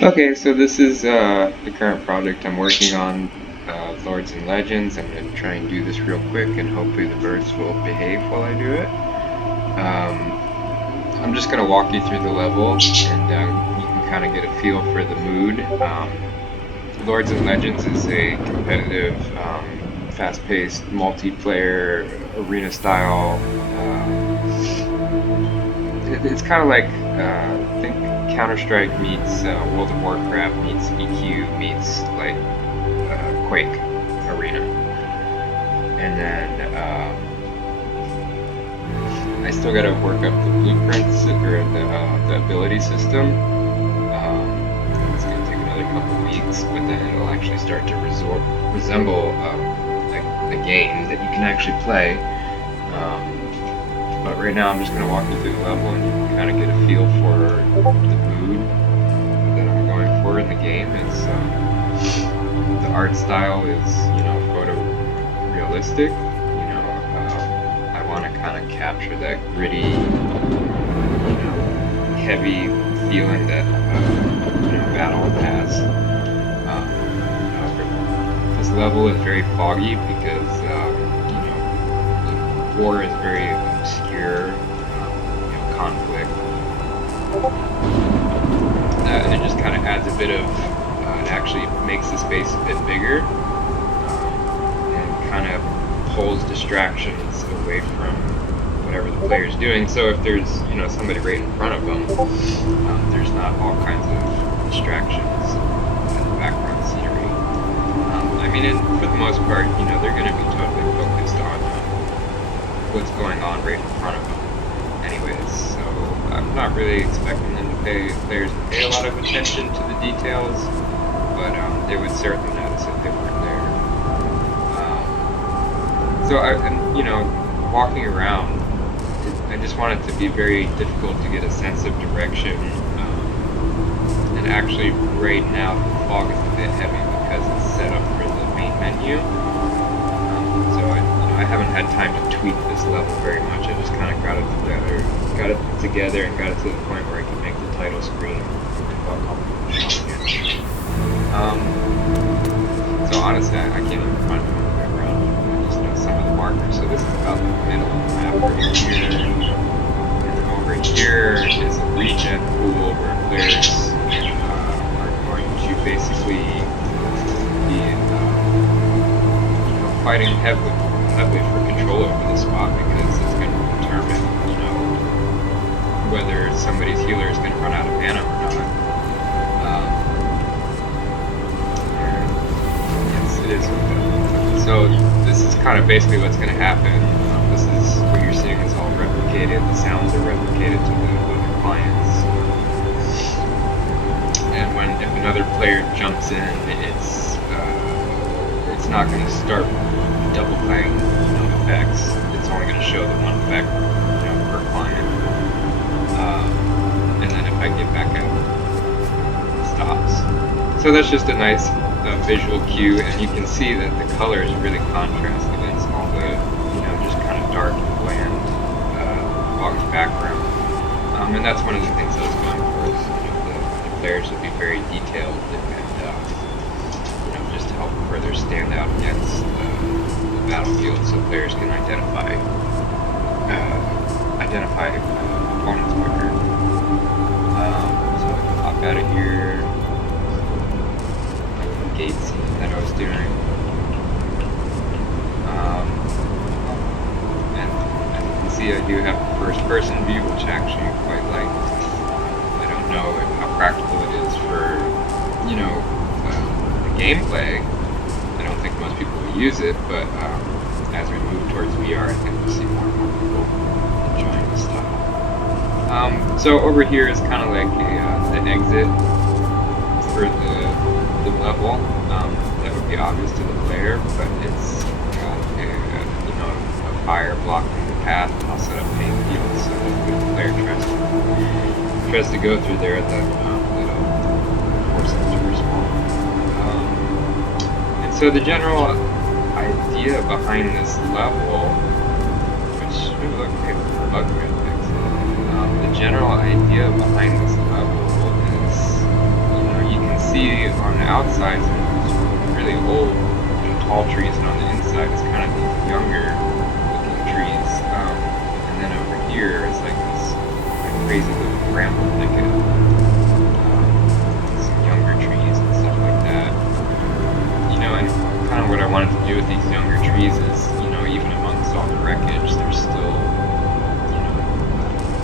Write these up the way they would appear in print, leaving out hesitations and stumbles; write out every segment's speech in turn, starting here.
Okay, so this is the current project I'm working on, Lords and Legends. I'm going to try and do this real quick, and hopefully the birds will behave while I do it. I'm just going to walk you through the level, and you can kind of get a feel for the mood. Lords and Legends is a competitive, fast-paced, multiplayer, arena-style. It's kind of like think Counter-Strike meets World of Warcraft meets EQ meets like Quake Arena, and then I still got to work up the blueprints or the ability system. It's gonna take another couple weeks, but then it'll actually start to resemble like a game that you can actually play. But right now I'm just going to walk you through the level and you can kind of get a feel for the mood that I'm going for in the game. It's the art style is, photorealistic. I want to kind of capture that gritty, heavy feeling that battle has. This level is very foggy because the war is very obscure, conflict, and it just kind of adds a bit of, it actually makes the space a bit bigger, and kind of pulls distractions away from whatever the player's doing. So if there's somebody right in front of them, there's not all kinds of distractions in the background scenery. I mean, for the most part, they're going to be totally focused on what's going on right in front of them anyways, so I'm not really expecting them to players to pay a lot of attention to the details, but they would certainly notice if they weren't there. Walking around, I just want it to be very difficult to get a sense of direction, and actually right now the fog is a bit heavy because it's set up for the main menu. I haven't had time to tweak this level very much. I just kind of got it together and got it to the point where I can make the title screen. So honestly, I can't even find my way around. I just know some of the markers. So this is about the middle of the map right here. And over here is a regen pool where players are going to basically be fighting heavily for control over the spot, because it's going to determine, whether somebody's healer is going to run out of mana or not. Yes, it is. So this is kind of basically what's going to happen. This is what you're seeing is all replicated. The sounds are replicated to the other clients. And if another player jumps in, it's not going to start double playing effects. It's only going to show the one effect per client, and then if I get back out, it stops. So that's just a nice visual cue, and you can see that the colors really contrast against all the just kind of dark and bland foggy background, and that's one of the things I was going for. Is, the players would be very detailed and just to help further stand out against the battlefield, so players can identify opponents quicker. So I can pop out of here. The gate scene that I was doing. And as you can see, I do have the first-person view, which I actually quite like. I don't know how practical it is for the gameplay. I don't think most people will use it, but as we move towards VR, I think we'll see more and more people enjoying this stuff. So over here is kind of like an exit for the level. That would be obvious to the player, but it's got a fire blocking the path, and I'll set up paint fields so that if the player tries to go through there, that it'll force them to respawn. And so the general idea behind this level, which look bug red things. The general idea behind this level is, you on the outside, it's really old, tall trees, and on the inside it's kind of these younger looking trees. And then over here is like this crazy little bramble thicket, some younger trees and stuff like that. And kind of what I wanted to do with these younger trees is, even amongst all the wreckage, there's still,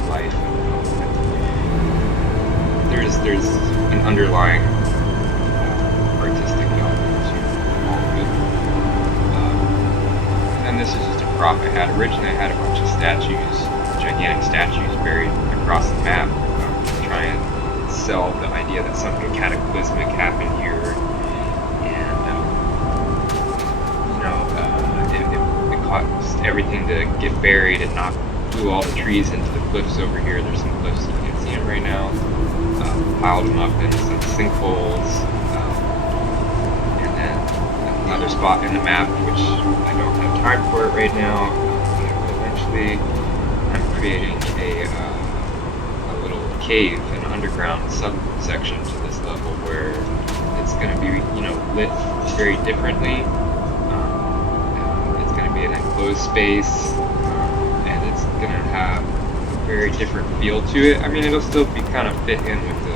life and there's an underlying artistic element to all of it. And then this is just a prop I had. Originally I had a bunch of statues, gigantic statues buried across the map, to try and sell the idea that something cataclysmic happened here. It caused everything to get buried and blew all the trees into the cliffs over here. There's some cliffs, you can't see them right now. Piled them up in some sinkholes, and then another spot in the map, which I don't have time for it right now, but I will eventually. I'm creating a little cave, an underground subsection to this level where it's going to be, lit very differently. It's going to be an enclosed space, and it's going to have a very different feel to it. I mean, it'll still be kind of fit in with this,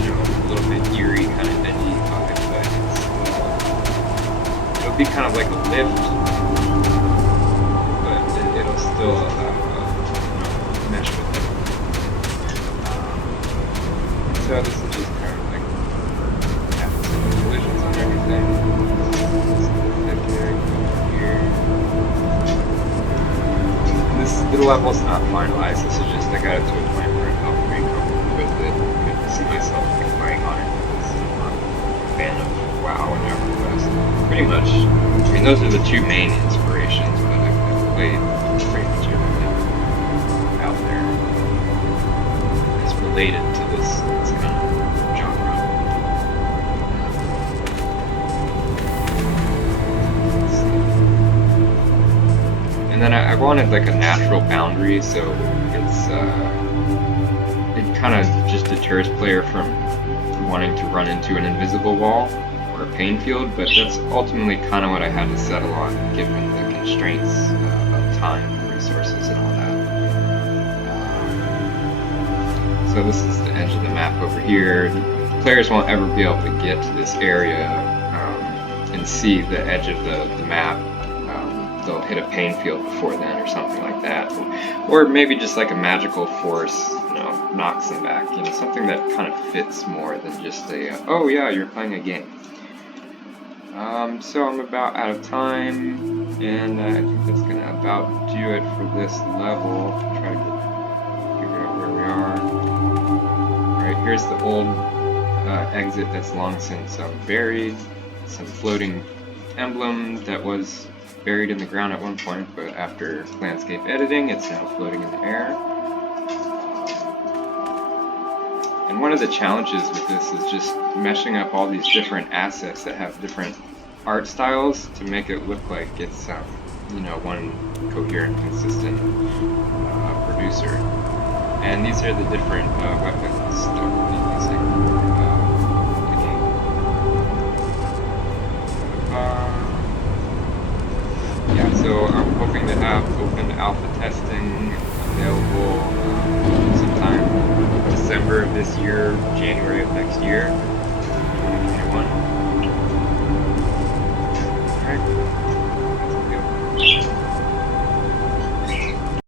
a little bit eerie, kind of edgy vibe, but it'll be kind of like a lift, but it'll still mesh with it. So this is just kind of like having some collisions on everything. This level's not finalized. This is just, I got it to a point where it felt pretty comfortable with it. I could see myself playing on it because I'm not a fan of WoW and EverQuest. Pretty much, I mean, those are the two main inspirations, but I've played pretty much everything out there that's related to this kind of genre. And then I wanted like a natural boundary, so it kind of just deters player from wanting to run into an invisible wall or a pain field, but that's ultimately kind of what I had to settle on, given the constraints of time, resources, and all that. So this is the edge of the map over here. Players won't ever be able to get to this area and see the edge of the map. They'll hit a pain field before then or something like that, or maybe just like a magical force knocks them back, something that kind of fits more than just a oh yeah, you're playing a game. So I'm about out of time, and I think that's gonna about do it for this level. Try to figure out where we are. Alright, here's the old exit that's long since buried. Some floating emblem that was buried in the ground at one point, but after landscape editing, it's now floating in the air. And one of the challenges with this is just meshing up all these different assets that have different art styles to make it look like it's one coherent, consistent producer. And these are the different weapons that we'll be using for the game. Yeah, so I'm hoping to have open alpha testing available sometime December of this year, January of next year.